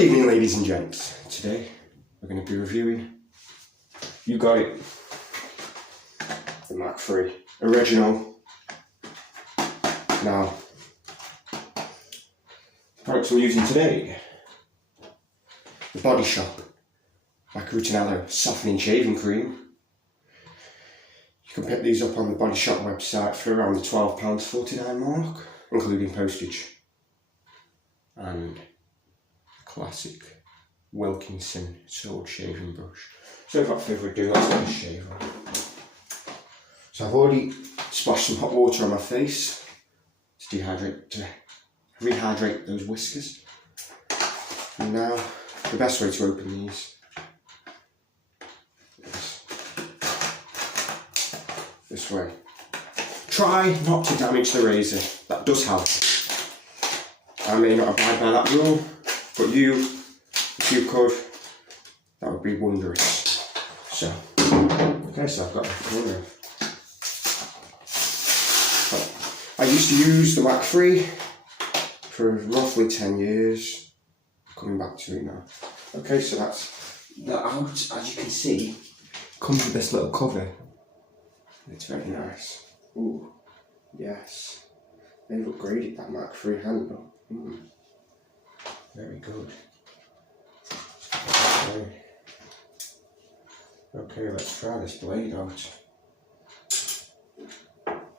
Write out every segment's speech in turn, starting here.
evening, ladies and gents. Today we're going to be reviewing, you got it, the Mach 3 original. Now, the products I'm using today, the Body Shop Macarutinello Softening Shaving Cream. You can pick these up on the Body Shop website for around the £12.49 mark, including postage. And classic Wilkinson sword shaving brush. So without further ado, let's get a shave on. So I've already splashed some hot water on my face to rehydrate those whiskers. And now the best way to open these is this way. Try not to damage the razor. That does help. I may not abide by that rule, but you, if you could, that would be wondrous. So, okay, so I've got the corner. I used to use the Mach 3 for roughly 10 years. Coming back to it now. Okay, so that's that out. As you can see, comes with this little cover. It's very nice. Ooh, yes. They've upgraded that Mach 3 handle. Very good. Okay, let's try this blade out.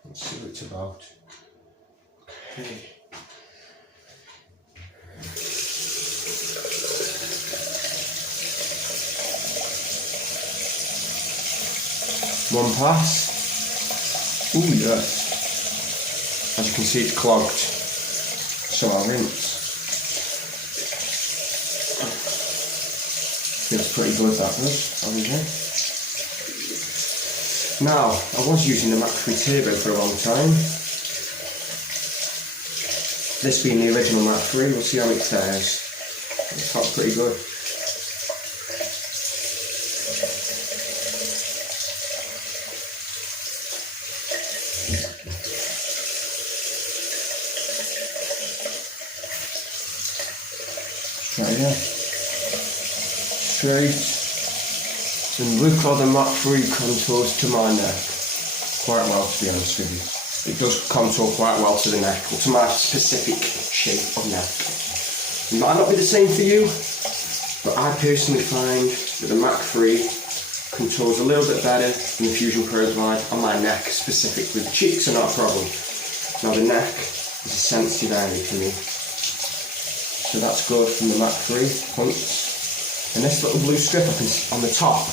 Let's see what it's about. Okay. One pass. Ooh, yes. As you can see, it's clogged. So I'll rinse. Feels pretty good, that does, obviously. Now, I was using the Mach 3 Turbo for a long time. This being the original Mach 3, we'll see how it fares. It's hot pretty good. Try again. Straight. And look how the Mach 3 contours to my neck. Quite well, to be honest with you. It does contour quite well to the neck, or to my specific shape of neck. It might not be the same for you, but I personally find that the Mach 3 contours a little bit better than the Fusion Pro Glide on my neck specifically. The cheeks are not a problem. Now the neck is a sensitive area for me. So that's good from the Mach 3 points. And this little blue strip on the top,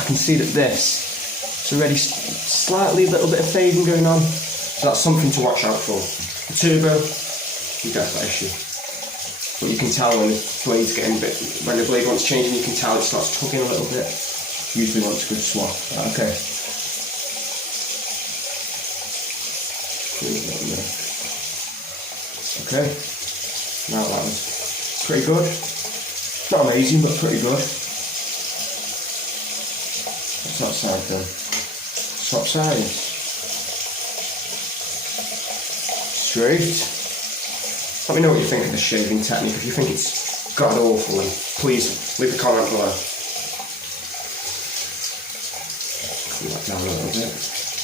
I can see that it's already slightly a little bit of fading going on. So that's something to watch out for. The Turbo, you don't have that issue. But you can tell when the blade's getting a bit, when the blade wants changing, you can tell it starts tugging a little bit. Usually wants a good swap. Okay. Okay. Now that was pretty good. Not amazing, but pretty good. What's that side then? Swap sides. Straight. Let me know what you think of the shaving technique. If you think it's god awful, then please leave a comment below. Cool that down a little bit.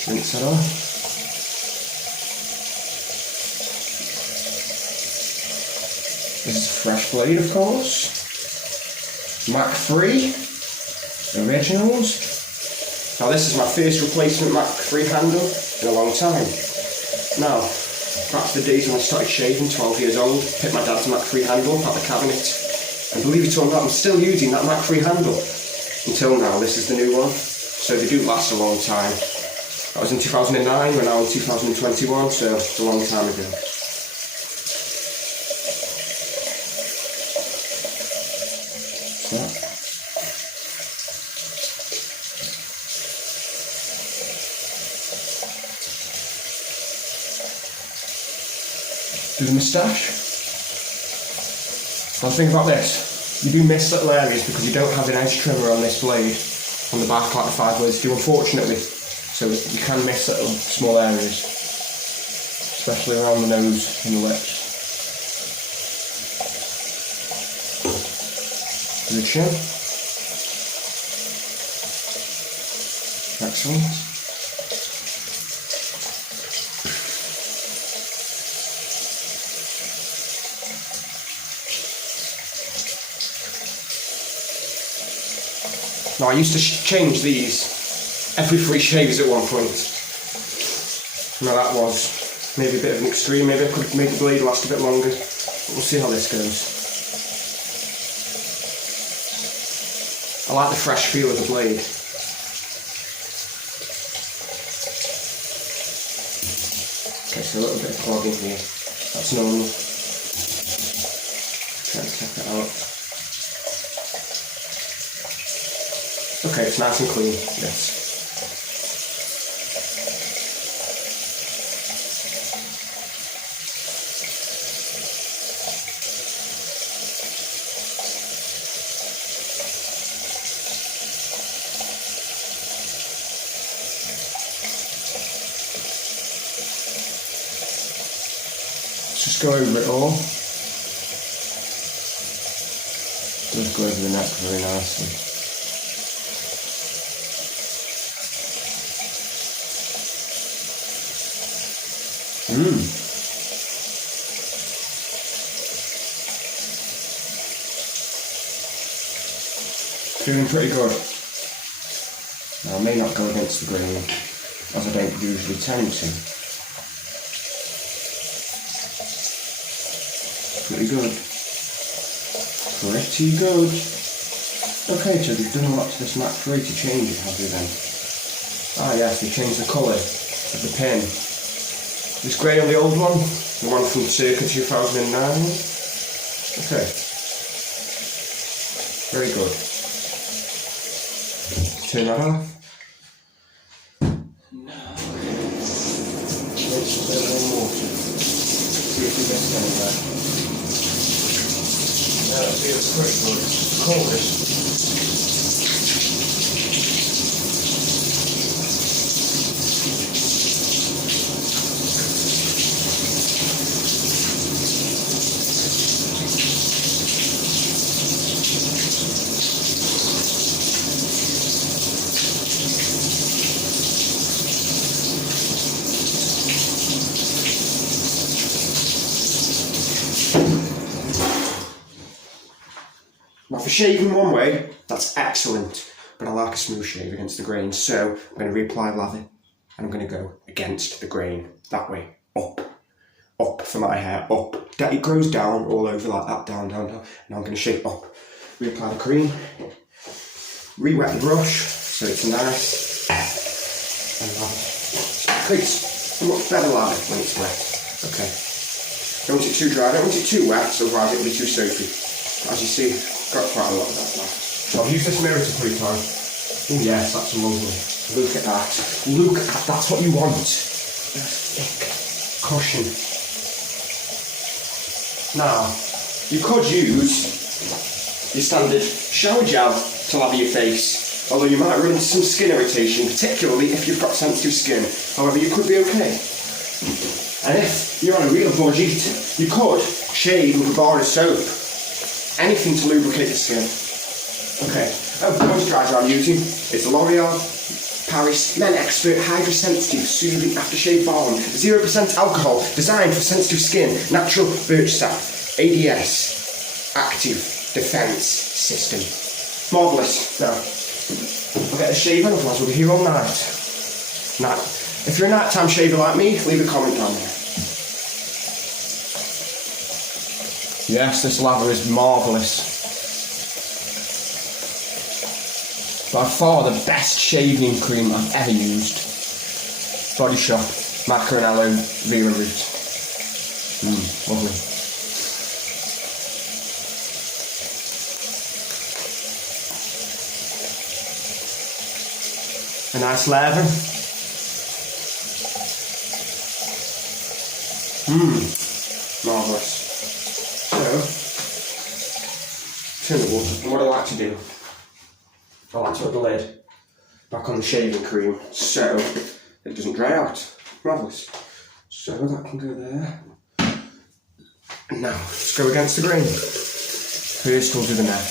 Rinse it off. This is a fresh blade, of course. Mach 3 originals. Now this is my first replacement Mach 3 handle in a long time. Now, back to the days when I started shaving, 12 years old, picked my dad's Mach 3 handle out the cabinet, and believe it or not, I'm still using that Mach 3 handle until now. This is the new one, so they do last a long time. That was in 2009, we're now in 2021, so it's a long time ago. Do the moustache. Now think about this. You do miss little areas because you don't have an edge trimmer on this blade on the back like the 5 blades do, unfortunately. So you can miss little small areas, especially around the nose and the lips. to the chin. Excellent. Now I used to change these every 3 shaves at one point. Now that was maybe a bit of an extreme, maybe I could make the blade last a bit longer, but we'll see how this goes. I like the fresh feel of the blade. Okay, so a little bit of clogging here, that's normal. Try and check it out. Okay, it's nice and clean, yes. Let's just go over it all. Just go over the neck very nicely. Feeling pretty good. Now I may not go against the grain, as I don't usually tend to. Pretty good. Pretty good. Okay, so they've done a lot to this Mach 3 to change it, have they then? Ah yes, they changed the colour of the pin. This grey on the old one, the one from circa 2009. Okay. Very good. Turn that off. Now, make some bit of water. See if we get anywhere. Yeah, that feels pretty good. It's cold. Now for shaving one way, that's excellent, but I like a smooth shave against the grain, so I'm going to reapply lather and I'm going to go against the grain, that way, up for my hair, up. It grows down all over like that, down, down, down, and I'm going to shave up. Reapply the cream, re-wet the brush so it's nice, and lather. Creates a much better lather when it's wet, okay. Don't want it too dry, don't want it too wet, so otherwise it'll be too soapy. As you see, got quite a lot of that now. So I've used this mirror to pre-time. Oh yes, that's lovely. Look at that. Look at that, that's what you want. A thick cushion. Now, you could use your standard shower gel to lather your face, although you might run into some skin irritation, particularly if you've got sensitive skin. However, you could be okay. And if you're on a real budget, you could shave with a bar of soap. Anything to lubricate the skin. Okay, the moisturiser I'm using is the L'Oreal Paris Men Expert Hydrosensitive Soothing Aftershave Balm. 0% alcohol, designed for sensitive skin. Natural birch sap. ADS. Active Defence System. Marvellous. Now, I'll get a shave on, otherwise we'll be here all night. Now, if you're a nighttime shaver like me, leave a comment down there. Yes, this lather is marvellous. By far the best shaving cream I've ever used. Body Shop, Maca and Aloe Vera Root. Lovely. A nice lather. Marvellous. So, turn the water, and what I like to do, I like to put the lid back on the shaving cream so it doesn't dry out. Marvellous. So that can go there. And now, let's go against the grain. First we'll do the neck.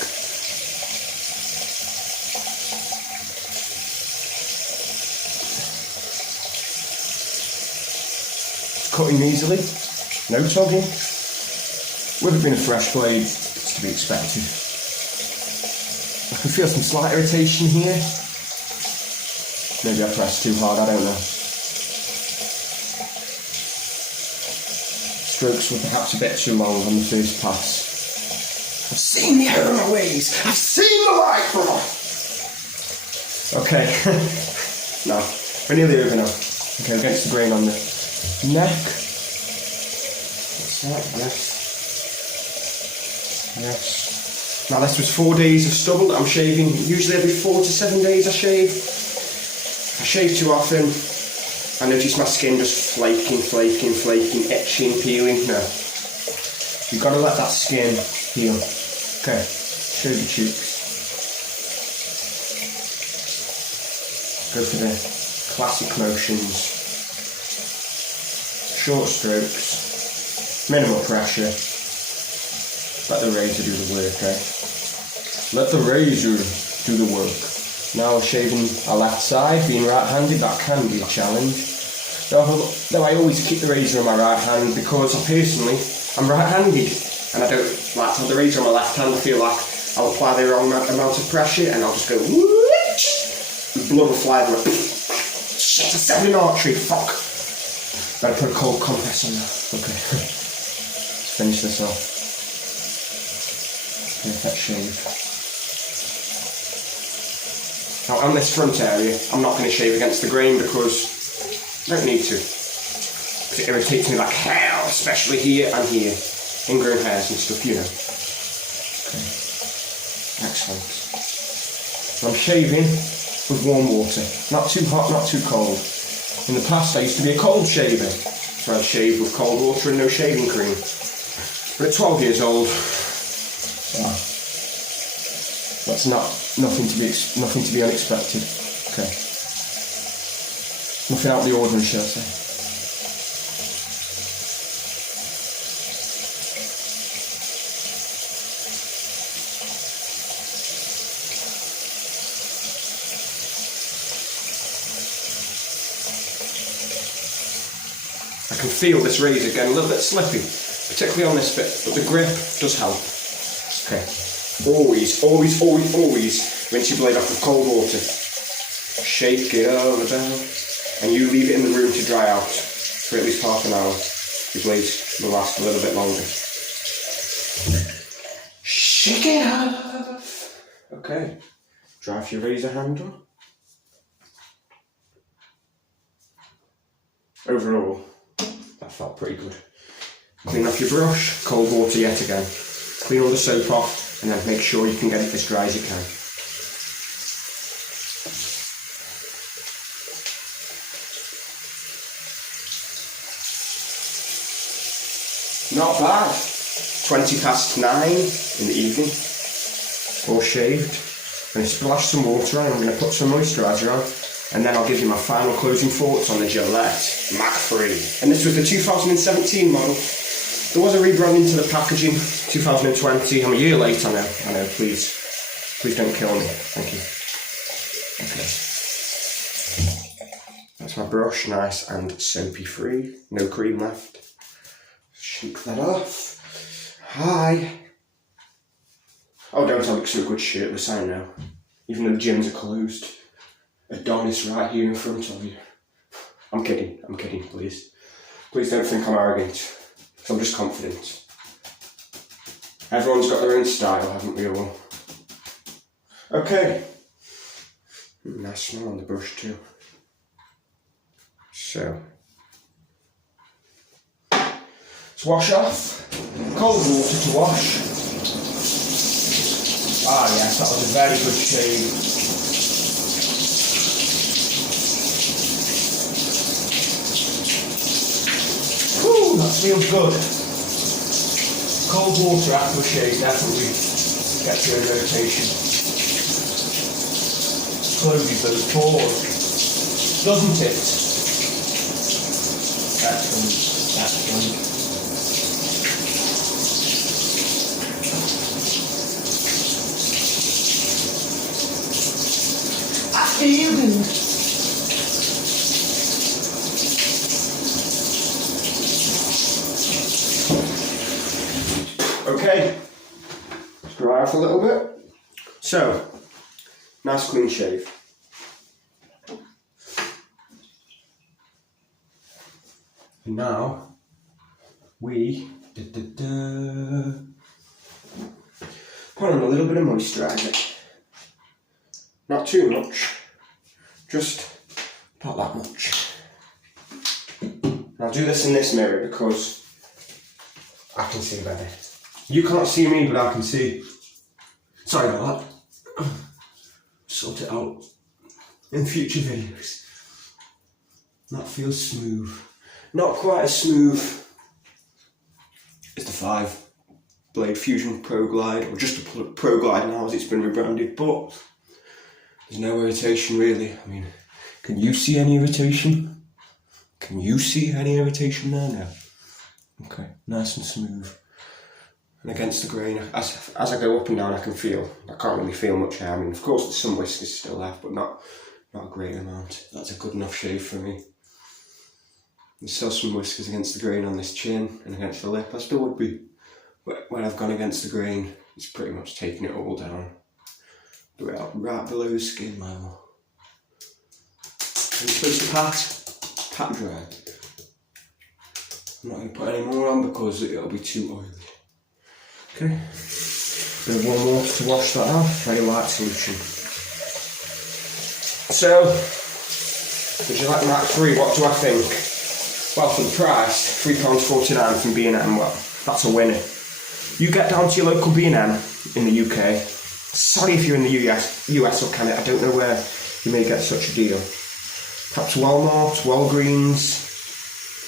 cutting easily, no tugging. With it being a fresh blade, it's to be expected. I can feel some slight irritation here. Maybe I pressed too hard, I don't know. Strokes were perhaps a bit too long on the first pass. I've seen the error of my ways. I've seen the light, brother. Okay. No, we're nearly over now. Okay, against the grain on the neck. What's that? Yes. Now this was 4 days of stubble that I'm shaving. Usually every 4 to 7 days I shave. I shave too often. I notice my skin just flaking, itching, peeling. No. You've got to let that skin heal. Okay, shave the cheeks. Go for the classic motions. Short strokes. Minimal pressure. Let the razor do the work, eh? Let the razor do the work. Now shaving a left side, being right-handed, that can be a challenge. Though I always keep the razor in my right hand because I'm right-handed and I don't like to have the razor on my left hand. I feel like I'll apply the wrong amount of pressure and I'll just go whoosh, the blood will fly everywhere. Shit, I set an artery, fuck. Better put a cold compress on that. Okay. Let's finish this off. Perfect shave. Now on this front area, I'm not going to shave against the grain because I don't need to. Because it irritates me like hell, especially here and here. Ingrown hairs and stuff, you know. Okay. Excellent. So I'm shaving with warm water. Not too hot, not too cold. In the past I used to be a cold shaver. So I'd shave with cold water and no shaving cream. But at 12 years old, that's nothing to be unexpected. Okay. Nothing out of the ordinary, shall I say. I can feel this razor getting a little bit slippy, particularly on this bit, but the grip does help. Okay. Always rinse your blade off with cold water. Shake it over down. And you leave it in the room to dry out for at least half an hour. Your blades will last a little bit longer. Shake it off. Okay. Dry off your razor handle. Overall, that felt pretty good. Clean off your brush, cold water yet again. Clean all the soap off and then make sure you can get it as dry as you can. Not bad. 9:20 in the evening. All shaved. I'm going to splash some water on, I'm going to put some moisturiser on, and then I'll give you my final closing thoughts on the Gillette Mach 3. And this was the 2017 model. There was a rebranding to the packaging, 2020. I'm a year late, I know, please don't kill me, thank you. Okay. That's my brush, nice and soapy free, no cream left. Shake that off. Hi. Oh, don't I look so good shirtless, I know. Even though the gyms are closed. Adonis right here in front of you. I'm kidding, please. Please don't think I'm arrogant. I'm just confident. Everyone's got their own style, haven't we all? Okay. Nice smell on the brush too. So. To wash off. Cold water to wash. Ah yes, that was a very good shave. Whew, that feels good. Cold water after a shave definitely gets you in rotation. Closes those pores, doesn't it? Excellent. I feel good. Okay, let's dry off a little bit. So, nice clean shave. And now, we put on a little bit of moisturiser. Not too much, just about that much. And I'll do this in this mirror because I can see better. You can't see me, but I can see. Sorry about that. Sort it out in future videos. That feels smooth. Not quite as smooth as the 5-blade Fusion Pro Glide, or just a Pro Glide now as it's been rebranded, but there's no irritation really. I mean, can you see any irritation? Can you see any irritation there? No. Okay, nice and smooth. And against the grain, as I go up and down, I can't really feel much hair. I mean, of course there's some whiskers still left, but not a great amount. That's a good enough shave for me. There's still some whiskers against the grain on this chin and against the lip. I still would be, when I've gone against the grain, it's pretty much taking it all down. Do it out right below the skin level. And you're supposed to pat dry. I'm not going to put any more on because it'll be too oily. Okay, bit of warm water to wash that off, very light solution. So, the Gillette Mach 3, what do I think? Well, for the price, £3.49 from B&M, well, that's a winner. You get down to your local B&M in the UK. Sorry if you're in the US or Canada, I don't know where you may get such a deal. Perhaps Walmart, Walgreens,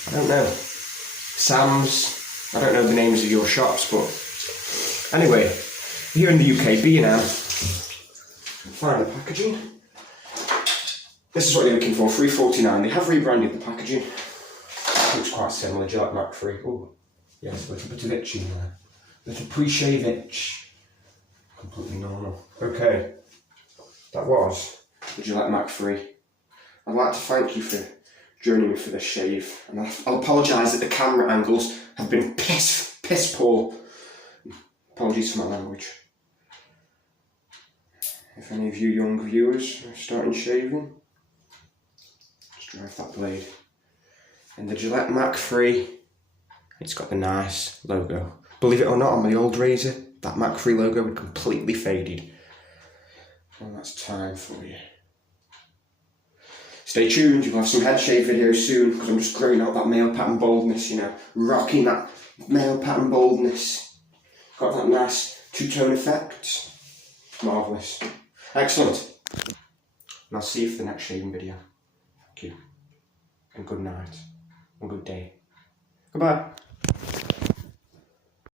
I don't know. Sam's, I don't know the names of your shops, but anyway, here in the UK, B&M, find the packaging. This is what you're looking for, £3.49. They have rebranded the packaging. Looks quite similar, Gillette Mach 3. Oh, yes, a little bit of itch in there. A little pre-shave itch. Completely normal. Okay, that was the Gillette Mach 3. I'd like to thank you for joining me for this shave, and I'll apologise that the camera angles have been piss poor. Apologies for my language. If any of you young viewers are starting shaving, just drive that blade. And the Gillette Mach 3, it's got the nice logo. Believe it or not, on my old razor, that Mach 3 logo had completely faded. And that's time for you. Stay tuned, you'll have some head shave videos soon, because I'm just growing out that male pattern baldness, you know, rocking that male pattern baldness. Got that nice two-tone effect. Marvellous. Excellent. And I'll see you for the next shaving video. Thank you. And good night. And good day. Goodbye.